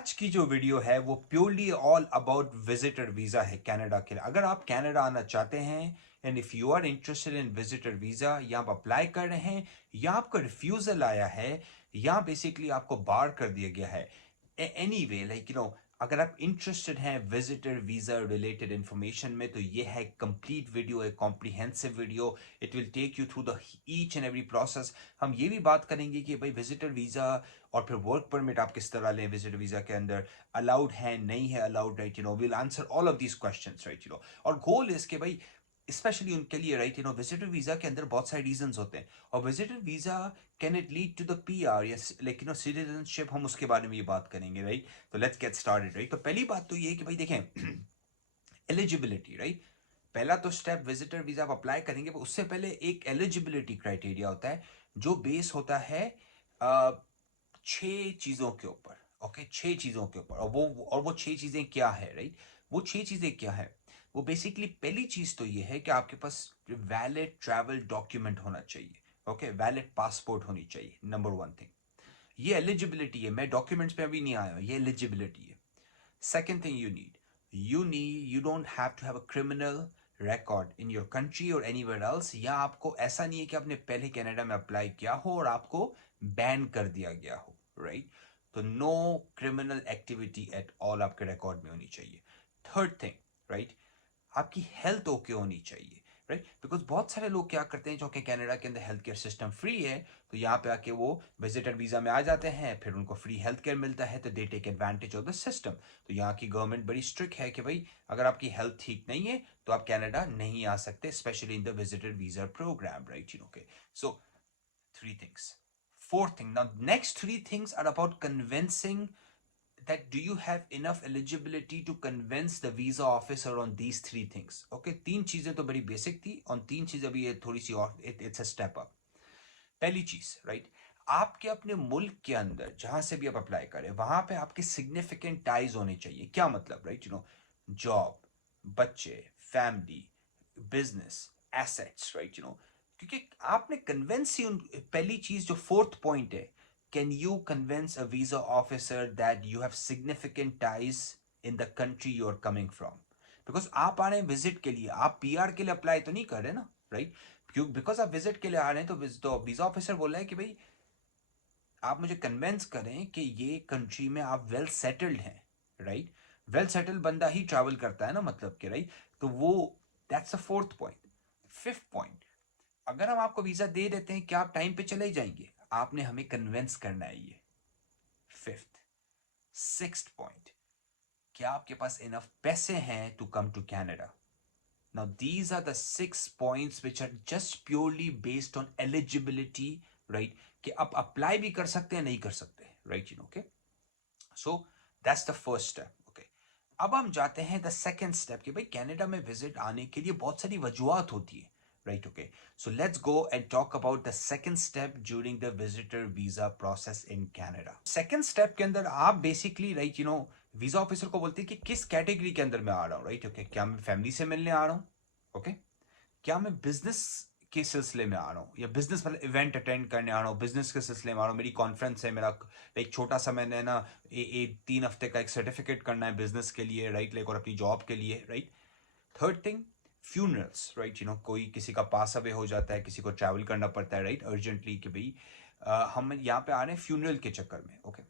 आज की जो वीडियो है वो purely all about visitor visa है कनाडा के लिए। अगर आप कनाडा आना चाहते हैं and if you are interested in visitor visa, या आप अप्लाई कर रहे हैं या आपका रिफ्यूजल आया है या बेसिकली आपको बार कर दिया गया है, एनी वे लाइक अगर आप इंटरेस्टेड हैं विजिटर वीजा रिलेटेड इंफॉर्मेशन में, तो ये है कंप्लीट वीडियो, एक comprehensive video. It will take you through the each and every process. हम ये भी बात करेंगे कि भाई विजिटर वीजा और फिर वर्क परमिट आप किस तरह लें, विजिटर वीजा के अंदर अलाउड है नहीं है allowed, right will answer all of these questions, right और गोल इसके भाई स्पेशली उनके लिए, राइट विजिटर वीजा के अंदर बहुत सारे रीजंस होते हैं, और visitor visa can it lead to the PR या लाइक सिटीजनशिप, हम उसके बारे में ये बात करेंगे, राइट। तो लेट्स गेट स्टार्टेड, राइट। तो पहली बात तो ये कि भाई देखें एलिजिबिलिटी, राइट। पहला तो स्टेप विजिटर वीजा आप अप्लाई करेंगे, उससे पहले एक एलिजिबिलिटी क्राइटेरिया होता है जो बेस होता है छह चीजों के ऊपर। ओके, छह चीजों के ऊपर, और वो छह चीजें क्या है, राइट। वो छह चीजें क्या है? वो बेसिकली पहली चीज तो ये है कि आपके पास वैलिड ट्रैवल डॉक्यूमेंट होना चाहिए। ओके, वैलिड पासपोर्ट होनी चाहिए, नंबर वन थिंग। ये एलिजिबिलिटी है, मैं डॉक्यूमेंट्स पे अभी नहीं आया हूं, ये एलिजिबिलिटी है। Second thing you don't have to have a criminal record in your country or anywhere else, या आपको ऐसा नहीं है कि आपने पहले कनाडा में अप्लाई किया हो और आपको बैन कर दिया गया हो, राइट। तो no criminal activity at all आपके रिकॉर्ड में होनी चाहिए। थर्ड थिंग, राइट, आपकी हेल्थ ओके होनी चाहिए, राइट। बिकॉज बहुत सारे लोग क्या करते हैं, जो कि कनाडा के अंदर हेल्थ केयर सिस्टम फ्री है, तो यहाँ पे आके वो विजिटर वीजा में आ जाते हैं, फिर उनको फ्री हेल्थ केयर मिलता है, तो they take advantage of the system. तो यहाँ की गवर्नमेंट बड़ी स्ट्रिक्ट है कि भाई अगर आपकी हेल्थ ठीक नहीं है तो आप कनाडा नहीं आ सकते, specially in the visitor visa program, right. Okay, so three things. Fourth thing, now next three things are about convincing that do you have enough eligibility to convince the visa officer on these three things. Okay, तीन चीजें तो बड़ी basic थी, और तीन चीजें अभी ये थोड़ी सी और इट्स अ स्टेप अप। पहली चीज, राइट, आपके अपने मुल्क के अंदर जहां से भी आप अप्लाई करें वहां पे आपके सिग्निफिकेंट टाइज होने चाहिए। क्या मतलब, राइट, जॉब, बच्चे, फैमिली, बिजनेस, एसेट्स, राइट, क्योंकि आपने कन्विंस ही पहली चीज जो फोर्थ पॉइंट है, can you convince a visa officer that you have significant ties in the country you are coming from. Because आप आ रहे हैं विजिट के लिए, आप पीआर के लिए अप्लाई तो नहीं कर रहे ना, राइट। क्यों? बिकॉज आप विजिट के लिए आ रहे हैं, तो वीजा ऑफिसर बोल रहा है कि भाई आप मुझे कन्विंस करें कि ये कंट्री में आप वेल सेटल्ड हैं, राइट। वेल सेटल्ड बंदा ही ट्रैवल करता है ना, मतलब कि, राइट। तो वो that's a fourth point. Fifth point, अगर हम आपको वीजा दे देते हैं, क्या आप टाइम पे चले जाएंगे? आपने हमें कन्विंस करना है, ये फिफ्थ। सिक्स्थ पॉइंट, क्या आपके पास इनफ पैसे हैं to come to Canada? Now, these are the 6 points which are just purely based on eligibility, right? कि आप अप्लाई भी कर सकते हैं, नहीं कर सकते, right? Okay. So that's the first step. Okay. अब हम जाते हैं द सेकेंड स्टेप कि भाई कनाडा में विजिट आने के लिए बहुत सारी वजूहत होती है, right. Okay, so let's go and talk about the second step during the visitor visa process in Canada. Second step के अंदर आप बेसिकली, राइट, वीजा ऑफिसर को बोलते हैं कि किस कैटेगरी के अंदर मैं आ रहा हूँ, राइट। ओके, क्या मैं फैमिली से मिलने आ रहा हूँ? ओके, क्या मैं बिजनेस के सिलसिले में आ रहा हूँ, या बिजनेस मतलब इवेंट अटेंड करने आ रहा हूँ, बिजनेस के सिलसिले में आ रहा हूँ, मेरी कॉन्फ्रेंस है, मेरा एक छोटा सा मैंने ना 3 हफ्ते का एक सर्टिफिकेट करना है बिजनेस के लिए, राइट, लाइक, और अपनी जॉब के लिए, right. Third thing, funerals, right, कोई किसी का पास अवे हो जाता है, किसी को ट्रैवल करना पड़ता है, राइट, अर्जेंटली, कि भाई हम यहाँ पे आ रहे हैं फ्यूनरल के चक्कर में। ओके,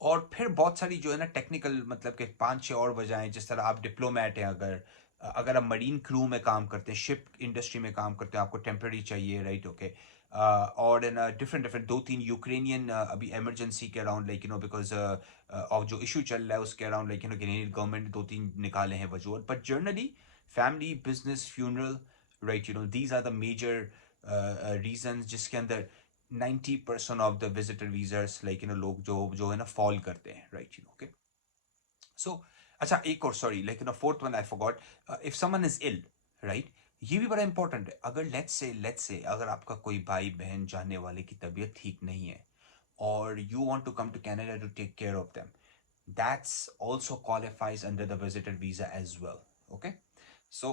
और फिर बहुत सारी जो है ना टेक्निकल, मतलब कि 5-6 और वजहें, जिस तरह आप डिप्लोमेट हैं, अगर आप मरीन क्रू में काम करते हैं, शिप इंडस्ट्री में काम करते हैं, आपको टेम्प्रेरी चाहिए, राइट। ओके, और इन डिफरेंट डिफरेंट 2-3 यूक्रेनियन अभी इमरजेंसी के अराउंड, लाइक बिकॉज ऑफ जो इशू चल रहा है उसके अराउंड, लाइक कैनेडियन गवर्नमेंट ने 2-3 निकाले हैं वजूहत, but generally family, business, funeral, right, these are the major reason जिसके अंदर 90% ऑफ द विजिटर वीजर्स, लाइक लोग जो है ना फॉल करते हैं, राइट। ओके, सो अच्छा, एक और, sorry, like fourth one I forgot, if someone is ill, right. ये भी बड़ा इंपॉर्टेंट है। अगर लेट्स से अगर आपका कोई भाई बहन जानने वाले की तबीयत ठीक नहीं है और you want to come to Canada to take care of them, that's also qualifies under the visitor visa as well. Okay, so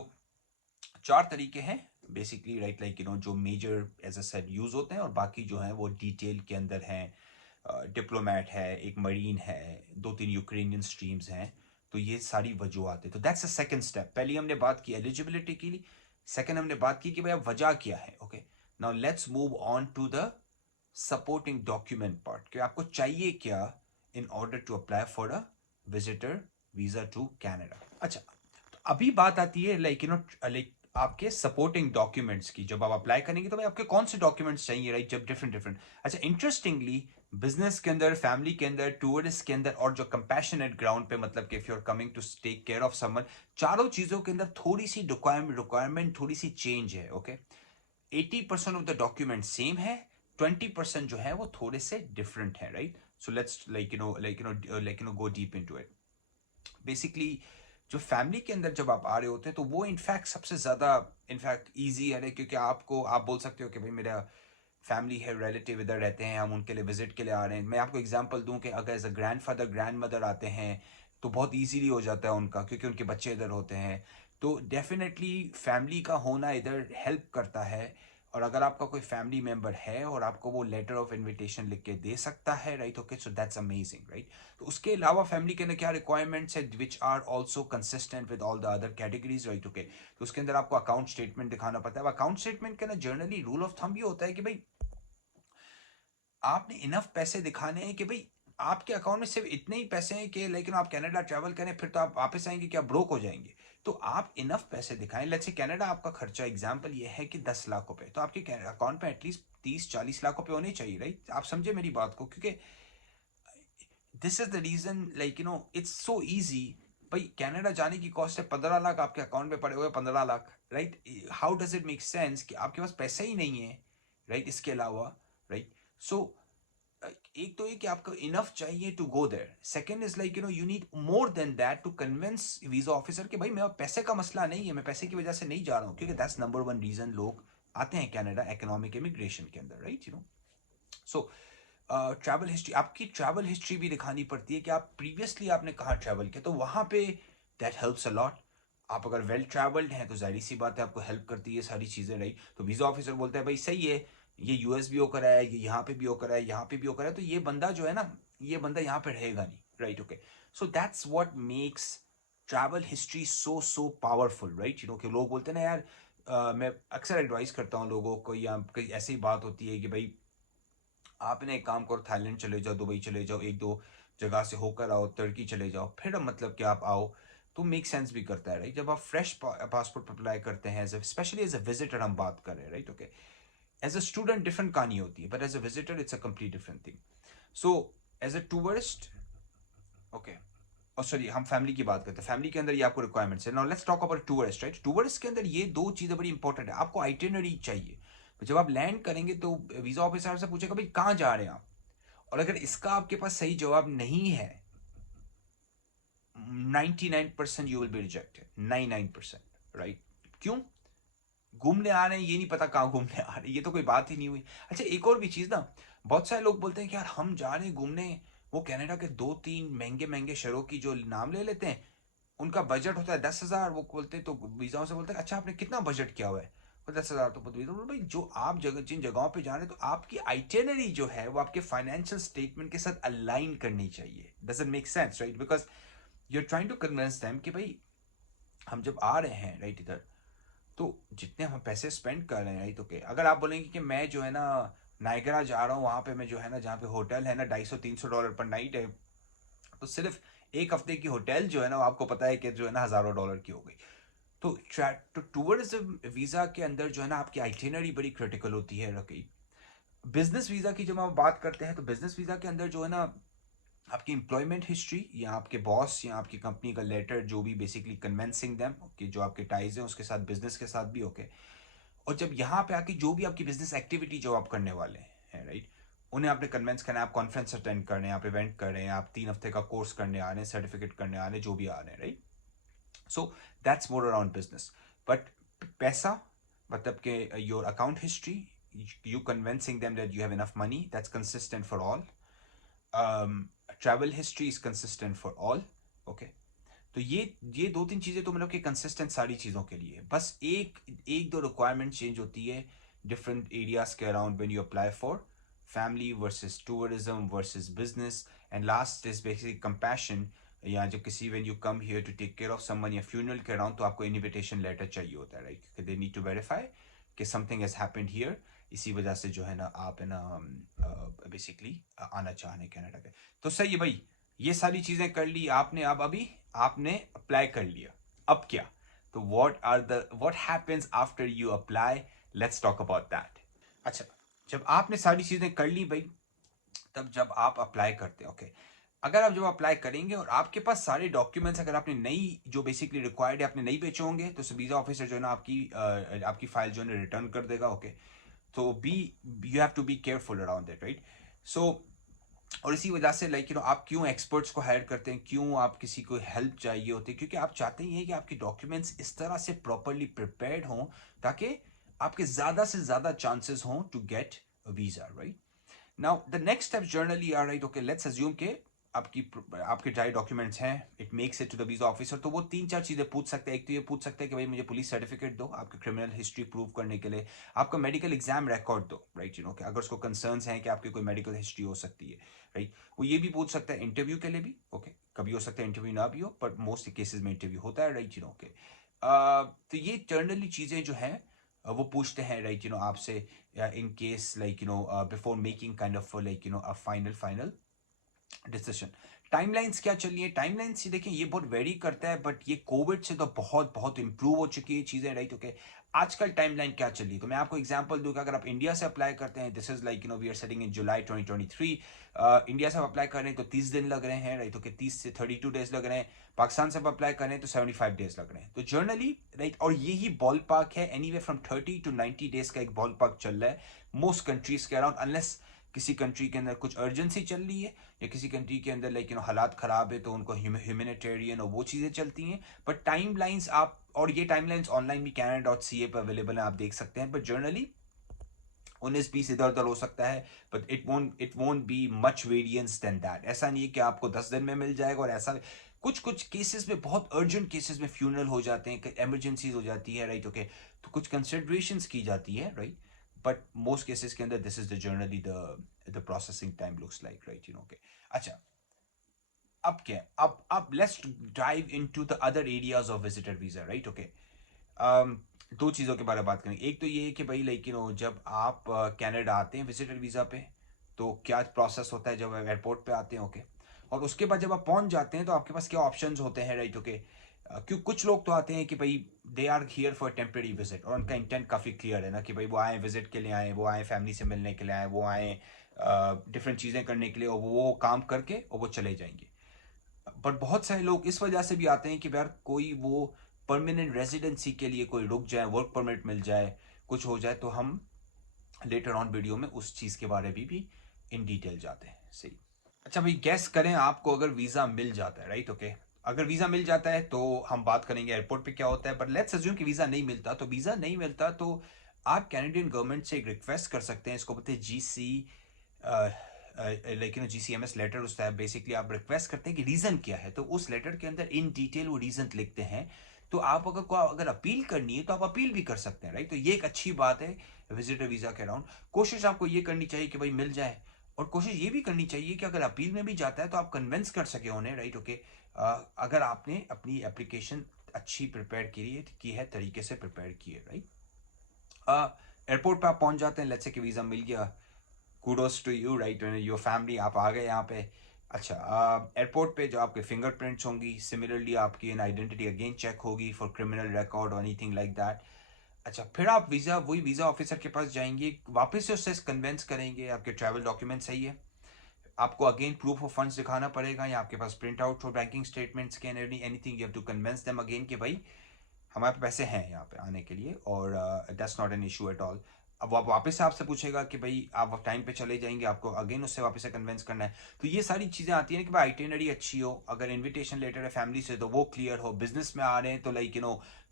4 तरीके हैं बेसिकली, राइट, लाइक जो major as I said use होते हैं, और बाकी जो है वो डिटेल के अंदर हैं डिप्लोमेट है, एक मरीन है, 2-3 यूक्रेनियन स्ट्रीम्स हैं, तो ये सारी वजूहत है। तो दैट्स अ सेकंड स्टेप। पहले हमने बात की एलिजिबिलिटी के लिए, सेकंड हमने बात की कि भाई अब वजह क्या है। Okay, now let's move on to the supporting document part कि आपको चाहिए क्या in order to apply for a visitor visa to Canada. अच्छा, तो अभी बात आती है लाइक लाइक आपके सपोर्टिंग डॉक्यूमेंट्स की। जब आप अप्लाई करेंगे तो भाई आपके कौन से डॉक्यूमेंट्स चाहिए, राइट? जब डिफरेंट डिफरेंट, अच्छा इंटरेस्टिंगली बिजनेस के अंदर, फैमिली के अंदर, टूरिस्ट के अंदर और जो कंपैशनेट ग्राउंड पे, मतलब कि if you are coming to take care of someone, चारों चीजों के अंदर थोड़ी सी रिक्वायरमेंट थोड़ी सी चेंज है। Okay, 80% of the document same है, 20% जो है वो थोड़े से डिफरेंट है, right? So let's go deep into it. Basically जो फैमिली के अंदर जब आप आ रहे होते हैं तो वो इनफैक्ट सबसे ज़्यादा इनफैक्ट ईजी है, क्योंकि आपको आप बोल सकते हो कि भाई मेरा फैमिली है, रिलेटिव इधर रहते हैं, हम उनके लिए विजिट के लिए आ रहे हैं। मैं आपको एग्जांपल दूं कि अगर as a grandfather grandmother आते हैं तो बहुत इजीली हो जाता है उनका, क्योंकि उनके बच्चे इधर होते हैं। तो डेफिनेटली फैमिली का होना इधर हेल्प करता है। और अगर आपका कोई फैमिली मेंबर है और आपको वो लेटर ऑफ इनविटेशन लिख के दे सकता है, right? Okay, so that's amazing, right? तो उसके अलावा फैमिली के अंदर क्या रिक्वायरमेंट्स है which are also consistent with all the other categories, right? Okay, तो उसके अंदर आपको अकाउंट स्टेटमेंट दिखाना पड़ता है। अकाउंट स्टेटमेंट के अंदर जनरली रूल ऑफ थंब ये होता है कि भाई आपने इनफ पैसे दिखाने हैं कि भाई आपके अकाउंट में सिर्फ इतने ही पैसे हैं कि, लेकिन आप कनाडा ट्रैवल करें फिर तो आप वापस आएंगे क्या ब्रोक हो जाएंगे। तो आप इनफ पैसे दिखाएं। लेट्स से कनाडा आपका खर्चा एग्जांपल ये है कि 10 लाख रुपए, तो आपके अकाउंट में एटलीस्ट 30-40 लाख रुपए होने चाहिए, राइट? आप समझे मेरी बात को, क्योंकि this is the reason it's so easy. भाई कनाडा जाने की कॉस्ट है 15 लाख, आपके अकाउंट में पड़े हुए 15 lakh, right? How does it make sense कि आपके पास पैसे ही नहीं है, राइट? इसके अलावा, राइट? सो एक तो ये कि आपको इनफ चाहिए to go there, second is like you need more than that to convince visa officer कि भाई मेरा पैसे का मसला नहीं है, मैं पैसे की वजह से नहीं जा रहा हूँ, क्योंकि दैट्स नंबर वन रीजन लोग आते हैं कनाडा इकोनॉमिक इमिग्रेशन के अंदर, राइट? सो ट्रैवल हिस्ट्री, आपकी ट्रैवल हिस्ट्री भी दिखानी पड़ती है कि आप प्रीवियसली आपने कहाँ ट्रैवल किया, तो वहां पे दैट हेल्प्स अ लॉट। आप अगर वेल ट्रैवल्ड हैं तो जाहिर सी बात है आपको हेल्प करती है सारी चीज़ें, राइट? तो वीज़ा ऑफिसर बोलता है भाई सही है, ये यूएस भी होकर आया है, ये यहाँ पे भी होकर आया है, यहाँ पे भी होकर आया है, तो ये बंदा जो है ना, ये बंदा यहाँ पे रहेगा नहीं, right? Okay, so that's what makes travel history so so powerful, right? कि लोग बोलते हैं ना यार, मैं अक्सर एडवाइस करता हूँ लोगों को, या कई ऐसी बात होती है कि भाई आपने एक काम करो, थाईलैंड चले जाओ, दुबई चले जाओ, एक दो जगह से होकर आओ, तुर्की चले जाओ, फिर मतलब कि आप आओ, तो मेक सेंस भी करता है, राइट? जब आप फ्रेश पासपोर्ट अप्लाई करते हैं, स्पेशली एज अ विजिटर हम बात कर रहे हैं, right? Okay, as a student different कहानी होती है, but as a visitor it's a complete different thing. So as a tourist, okay, और सॉरी हम फैमिली की बात करते हैं, फैमिली के अंदर ये आपको रिक्वायरमेंट्स है। Now let's talk about tourist, right? Tourist के अंदर ये दो चीजें बड़ी इंपॉर्टेंट है। आपको आइटिनरी चाहिए, तो जब आप लैंड करेंगे तो वीजा ऑफिसर से पूछेगा भाई कहाँ जा रहे हैं आप, और अगर इसका आपके पास सही जवाब नहीं है, 99% you will be rejected, 99%, right? क्यों? घूमने आ रहे हैं, ये नहीं पता कहाँ घूमने आ रहे हैं, ये तो कोई बात ही नहीं हुई। अच्छा एक और भी चीज ना, बहुत सारे लोग बोलते हैं कि यार हम जा रहे हैं घूमने, वो कनाडा के 2-3 महंगे महंगे शहरों की जो नाम ले लेते हैं, उनका बजट होता है 10,000, वो बोलते हैं, तो वीजाओं से बोलते हैं अच्छा आपने कितना बजट किया हुआ है, वो 10,000, तो भाई जो आप जगह जिन जगहों पे जा रहे हैं, तो आपकी आइटिनरी जो है वो आपके फाइनेंशियल स्टेटमेंट के साथ अलाइन करनी चाहिए। Doesn't make sense, right? Because you are trying to convince them कि भाई हम जब आ रहे हैं, राइट, इधर, तो जितने हम पैसे स्पेंड कर रहे हैं, राइट, ओके, अगर आप बोलेंगे कि मैं जो है ना नायगरा जा रहा हूँ, वहां पे मैं जो है ना, जहाँ पे होटल है ना $250-300 पर नाइट है, तो सिर्फ एक हफ्ते की होटल जो है ना, वो आपको पता है कि जो है ना हजारों डॉलर की हो गई। तो टूरिज्म वीजा के अंदर जो है ना आपकी आइटिनरी बड़ी क्रिटिकल होती है, रखी। बिजनेस वीजा की जब हम बात करते हैं, तो बिजनेस वीजा के अंदर जो है ना आपकी एम्प्लॉयमेंट हिस्ट्री, या आपके बॉस या आपकी कंपनी का लेटर, जो भी बेसिकली कन्वेंसिंग देम कि जो आपके टाइज हैं उसके साथ, बिजनेस के साथ भी, ओके। और जब यहाँ पे आके जो भी आपकी बिजनेस एक्टिविटी जो आप करने वाले हैं, राइट, उन्हें आपने कन्वेंस करना है। आप कॉन्फ्रेंस अटेंड कर रहे हैं, आप इवेंट कर रहे हैं, आप 3 हफ्ते का कोर्स करने आ रहे हैं, सर्टिफिकेट करने आ रहे हैं, जो भी आ रहे हैं, right? So that's more around business. But पैसा, मतलब के your account history, you convincing them that you have enough money, that's consistent for all. Travel history is consistent for all, okay? तो ये 2-3 चीजें तो मतलब कि कंसिस्टेंट सारी चीजों के लिए, बस एक एक दो रिक्वायरमेंट चेंज होती है डिफरेंट एरियाज के around when you apply for family versus tourism versus business, and last is basically compassion. या जब किसी when you come here to take care of someone या funeral के around, तो आपको invitation letter चाहिए होता है, right? क्योंकि they need to verify कि something has happened here. इसी वजह से जो है ना आप है ना बेसिकली आना चाह रहे हैं कनाडा के। तो सही है भाई, ये सारी चीजें कर ली आपने। अब अभी आपने अप्लाई कर लिया, अब क्या? तो what happens after you apply? Let's talk about that. अच्छा, जब आपने सारी चीजें कर ली भाई, तब जब आप अप्लाई करते हैं, ओके, अगर आप जब अप्लाई करेंगे और आपके पास सारे डॉक्यूमेंट्स, अगर आपने नई जो बेसिकली रिक्वायर्ड है आपने नहीं बेचे होंगे, तो वीजा ऑफिसर जो है ना आपकी फाइल जो है रिटर्न कर देगा, ओके। तो you have to be careful around that, right? So और इसी वजह से लाइक आप क्यों एक्सपर्ट्स को हायर करते हैं, क्यों आप किसी को हेल्प चाहिए होती है, क्योंकि आप चाहते ही हैं कि आपके डॉक्यूमेंट्स इस तरह से प्रॉपरली प्रिपेयर्ड हों ताकि आपके ज्यादा से ज्यादा चांसेस हों to get visa, right? Now the next step generally are right, okay, let's assume के आपके सारे डॉक्यूमेंट्स हैं, it makes it to the visa officer. तो वो 3-4 चीजें पूछ सकते हैं। एक तो ये पूछ सकते हैं कि भाई मुझे पुलिस सर्टिफिकेट दो आपके क्रिमिनल हिस्ट्री प्रूव करने के लिए, आपका मेडिकल एग्जाम रिकॉर्ड दो, राइट? अगर उसको कंसर्न्स हैं कि आपकी कोई मेडिकल हिस्ट्री हो सकती है, राइट? वो ये भी पूछ सकता है इंटरव्यू के लिए भी, ओके। कभी हो सकता है इंटरव्यू ना भी हो, बट मोस्ट केसेस में इंटरव्यू होता है, राइट? ओके, तो ये जर्नली चीजें जो है वो पूछते हैं, राइट? आपसे in case like before making kind of like a final decision. Timelines क्या चल रही है? टाइमलाइंस से देखिए ये बहुत वेरी करता है, बट ये कोविड से तो बहुत बहुत इंप्रूव हो चुकी है चीजें, राइट? ओके, आजकल टाइमलाइन क्या चल रही है? तो मैं आपको एग्जांपल दूंगा। अगर आप इंडिया से अप्लाई करते हैं, this is like we are setting in July 2023, India से आप अप्लाई कर रहे हैं तो 30 दिन लग रहे हैं, राइट? ओके, 30 से 32 डेज लग रहे हैं। पाकिस्तान से आप अप्लाई कर रहे हैं तो 75 डेज लग रहे हैं। तो जर्नली, राइट, और यही बॉल पार्क है, एनीवे फ्रॉम 30 to 90 डेज का एक बॉल पार्क चल रहा है मोस्ट कंट्रीज के अराउंड, अनलेस किसी कंट्री के अंदर कुछ अर्जेंसी चल रही है या किसी कंट्री के अंदर लाइक हालात खराब है तो उनको ह्यूमैनिटेरियन और वो चीजें चलती हैं। बट टाइमलाइंस आप, और ये टाइमलाइंस ऑनलाइन भी canada.ca पर अवेलेबल है, आप देख सकते हैं। बट जर्नली 19-20 इधर उधर हो सकता है, but it won't be much variance than that. ऐसा नहीं है कि आपको 10 दिन में मिल जाएगा, और ऐसा कुछ कुछ केसेस में, बहुत अर्जेंट केसेस में फ्यूनरल हो जाते हैं, इमरजेंसीज हो जाती है, राइट? ओके, तो कुछ कंसिडरेशंस की जाती है, राइट? बट मोस्ट केसेस के अंदर this is the generally the processing time looks like, right? Okay, अच्छा, अब क्या है? अब let's dive into the other areas of visitor visa, right? Okay, दो चीज़ों के बारे में बात करेंगे। एक तो ये है कि भाई लाइक जब आप कनाडा आते हैं विजिटर वीज़ा पे, तो क्या प्रोसेस होता है जब आप एयरपोर्ट पे आते हैं, ओके। और उसके बाद जब आप पहुंच जाते हैं तो आपके पास क्या ऑप्शंस होते हैं, राइट? ओके, क्यों कुछ लोग तो आते हैं कि भाई they are here for temporary visit, और उनका इंटेंट काफ़ी क्लियर है ना कि भाई वो आए विजिट के लिए आए, वो आए फैमिली से मिलने के लिए आए, वो आए डिफरेंट चीज़ें करने के लिए, और वो काम करके और वो चले जाएंगे। बट बहुत सारे लोग इस वजह से भी आते हैं कि यार कोई वो परमानेंट रेजिडेंसी के लिए कोई रुक जाए, वर्क परमिट मिल जाए, कुछ हो जाए, तो हम लेटर ऑन वीडियो में उस चीज के बारे में भी इन डिटेल जाते हैं। सही। अच्छा भाई, गैस करें आपको अगर वीजा मिल जाता है, राइट? ओके, अगर वीजा मिल जाता है तो हम बात करेंगे एयरपोर्ट पे क्या होता है, बट लेट्स अज्यूम कि वीजा नहीं मिलता। तो वीजा नहीं मिलता तो आप कैनेडियन गवर्नमेंट से एक रिक्वेस्ट कर सकते हैं, इसको बोलते हैं जीसी, लाइक GCMS लेटर। उस टाइप बेसिकली आप रिक्वेस्ट करते हैं कि रीजन क्या है, तो उस लेटर के अंदर इन डिटेल वो रीजन लिखते हैं। तो आप अगर अपील करनी है तो आप अपील भी कर सकते हैं, राइट? तो ये एक अच्छी बात है विजिटर वीजा के अराउंड। कोशिश आपको ये करनी चाहिए कि भाई मिल जाए, और कोशिश ये भी करनी चाहिए कि अगर अपील में भी जाता है तो आप कन्विंस कर सके उन्हें, राइट? ओके, अगर आपने अपनी एप्लीकेशन अच्छी प्रिपेयर की है तरीके से प्रिपेयर की है, राइट? एयरपोर्ट पे आप पहुंच जाते हैं, लेट्स से कि वीजा मिल गया, kudos to you, right? Your family, आप आ गए यहाँ पे। अच्छा, एयरपोर्ट पे जो आपके फिंगरप्रिंट्स होंगी, सिमिलरली आपकी एन आइडेंटिटी अगेन चेक होगी फॉर क्रिमिनल रिकॉर्ड और एनीथिंग लाइक दैट। अच्छा, फिर आप वही वीजा ऑफिसर के पास जाएंगे, वापस से उससे कन्विंस करेंगे आपके ट्रैवल डॉक्यूमेंट सही है। आपको अगेन प्रूफ ऑफ फंड्स दिखाना पड़ेगा, या आपके पास प्रिंट आउट हो बैंकिंग स्टेटमेंट्स के, anything, you have to convince them again कि भाई हमारे पे पैसे हैं यहाँ पे आने के लिए, और that's not an issue at all. अब आप वापस से आपसे पूछेगा कि भाई आप टाइम पे चले जाएंगे, आपको अगेन उससे वापस से कन्विंस करना है। तो ये सारी चीज़ें आती हैं कि भाई आइटिनरी अच्छी हो, अगर इन्विटेशन लेटर है फैमिली से तो वो क्लियर हो, बिजनेस में आ रहे हैं तो लाइक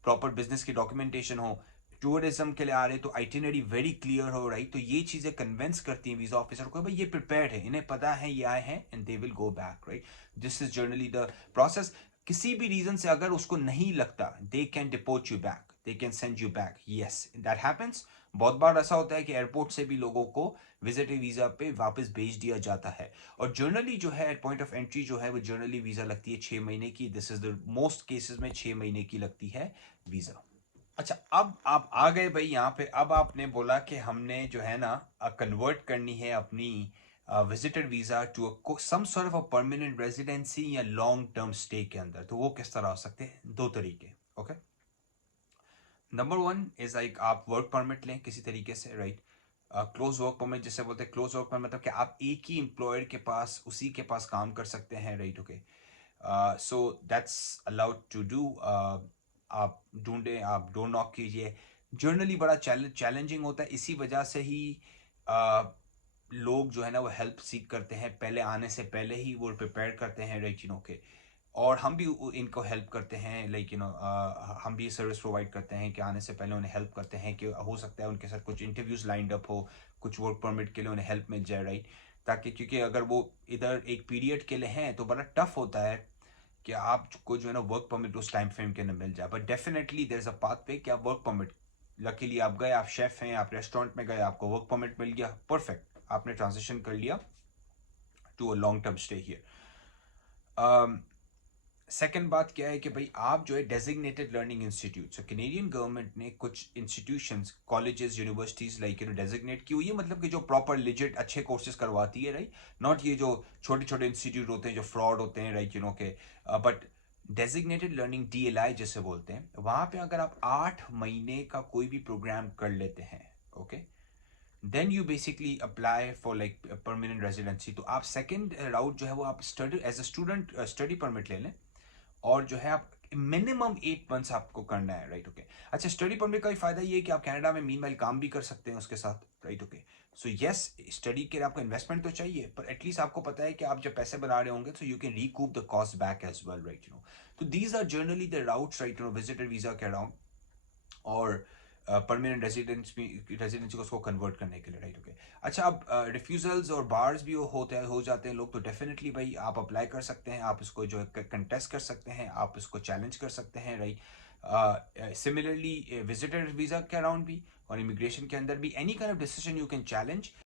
प्रॉपर बिजनेस की डॉक्यूमेंटेशन हो, टूरिज्म के लिए आ रहे हैं तो आइटिनरी वेरी क्लियर हो, राइट? तो ये चीज़ें कन्विंस करती हैं वीजा ऑफिसर को, भाई ये प्रिपेयर्ड है, इन्हें पता है ये आए हैं and they will go back, right? This is generally the process. किसी भी रीजन से अगर उसको नहीं लगता, they can deport you back, they can send you back, yes that happens. बहुत बार ऐसा होता है कि एयरपोर्ट से भी लोगों को विजिटर वीजा पे वापस भेज दिया जाता है। और जर्नली जो है पॉइंट ऑफ एंट्री जो है वो जर्नली वीजा लगती है 6 महीने की। This is the most cases में 6 महीने की लगती है वीजा। अच्छा, अब आप आ गए भाई यहाँ पे। अब आपने बोला कि हमने जो है ना कन्वर्ट करनी है अपनी visitor visa to some sort of a permanent residency या लॉन्ग टर्म स्टे के अंदर। तो वो किस तरह हो सकते हैं? दो तरीके। Okay, number one is like आप वर्क परमिट लें किसी तरीके से, राइट। क्लोज वर्क परमिट जिसे बोलते हैं। क्लोज वर्क परमिट मतलब कि आप एक ही एम्प्लॉयर के पास, उसी के पास काम कर सकते हैं, right. Okay, so that's allowed to do. आप ढूंढें, आप डोर नॉक कीजिए। जर्नली बड़ा चैलेंजिंग होता है, इसी वजह से ही लोग जो है ना वो हेल्प सीख करते हैं, पहले आने से पहले ही वो प्रिपेयर करते हैं, राइट, के। और हम भी इनको हेल्प करते हैं, लाइक हम भी सर्विस प्रोवाइड करते हैं कि आने से पहले उन्हें हेल्प करते हैं कि हो सकता है उनके साथ कुछ इंटरव्यूज लाइंड अप हो, कुछ वर्क परमिट के लिए उन्हें हेल्प मिल जाए, राइट। ताकि क्योंकि अगर वो इधर एक पीरियड के लिए हैं तो बड़ा टफ होता है कि आपको जो है ना वर्क परमिट उस टाइम फ्रेम के अंदर मिल जाए। But definitely there is a path पे कि आप वर्क परमिट, लकीली आप गए, आप शेफ हैं, आप रेस्टोरेंट में गए, आपको वर्क परमिट मिल गया, परफेक्ट, आपने ट्रांजिशन कर लिया to a long term stay here. Second बात क्या है कि भाई आप जो है designated learning institute, so Canadian government ने कुछ institutions, colleges, universities like designate की हुई है, मतलब कि जो प्रॉपर लिजिट अच्छे कोर्सेज करवाती है, राइट। नॉट ये जो छोटे छोटे इंस्टीट्यूट होते हैं जो फ्रॉड होते हैं, राइट, के। बट डेजिग्नेटेड लर्निंग, DLI जिसे बोलते हैं, वहां पे अगर आप 8 महीने का कोई भी प्रोग्राम कर लेते हैं, okay, then you basically apply for like permanent residency. तो आप सेकेंड राउट जो है वो आप study as a student study permit ले लें, और जो है आप मिनिमम 8 मंथ्स आपको करना है, राइट। ओके, अच्छा, स्टडी परमिट का भी फायदा ये है कि आप कनाडा में मीनवाइल काम भी कर सकते हैं उसके साथ, right. Okay, so yes, study के लिए आपको इन्वेस्टमेंट तो चाहिए, पर एटलीस्ट आपको पता है कि आप जब पैसे बना रहे होंगे तो you can recoup the cost back as well, right. तो these are generally the routes, right, visitor visa के अराउंड, और परमानेंट रेजिडेंसी को उसको कन्वर्ट करने के लिए, राइट। ओके, अच्छा, अब रिफ्यूजल्स और बार्स भी हो जाते हैं लोग, तो डेफिनेटली भाई आप अप्लाई कर सकते हैं, आप इसको जो है कंटेस्ट कर सकते हैं, आप इसको चैलेंज कर सकते हैं, राइट। सिमिलरली विजिटर वीजा के अराउंड भी और इमिग्रेशन के अंदर भी any kind of decision you can challenge.